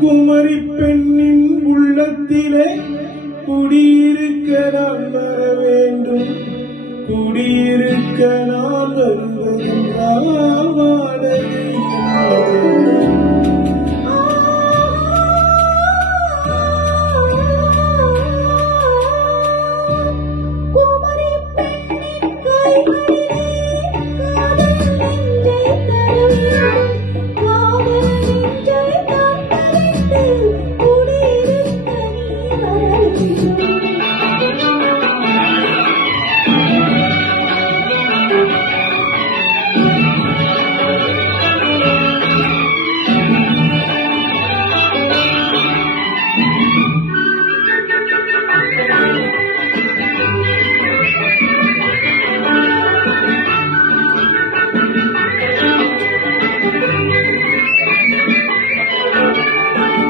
குமரி பெண்ணின் உள்ளத்திலே குடியிருக்க நான் வர வேண்டும். குடியிருக்க நான் வருவதென்றால் வாடகை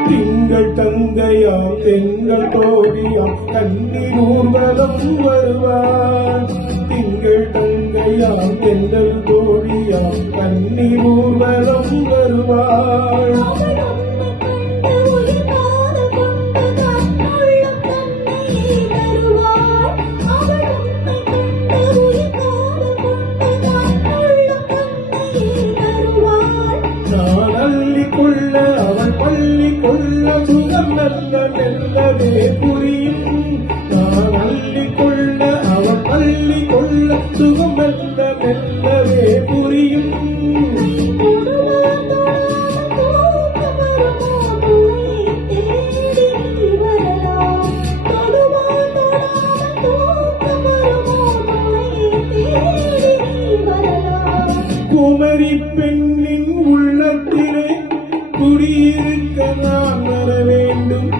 திங்கள் தங்கையாம் தெங்கள் தோழியாம் கண்ணீர் ஊர்வலம் வருவார். திங்கள் தங்கையாம் தெங்கள் தோழியாம் கண்ணீர் ஊர்வலம் வருவார். நான் அள்ளிக்கொள்ள அவள் பள்ளி கொள்ள சுகம் நல்ல மெல்லவே புரியும். நான் அள்ளிக்கொள்ள அவள் பள்ளி கொள்ள சுகம் நல்ல மெல்லவே புரியும். குமரி பெண்ணின் உள்ளத்திலே குடியிருக்க நான் வர வேண்டும்.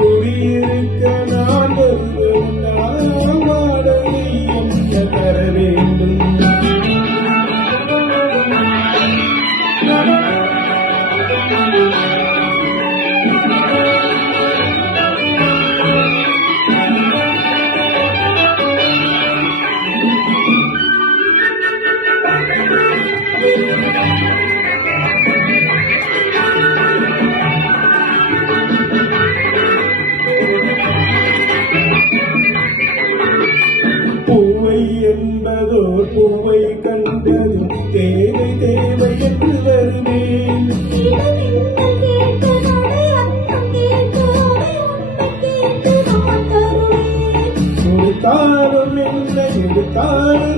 குடியிருக்க நான் வருவதென்றால் வாடகை என்ன தர வேண்டும். பூவை என்பதோ பூவை கண்டது தேவை தேவை என்று வருவேன். கொடுத்தாலும் என்ன எடுத்தாலும்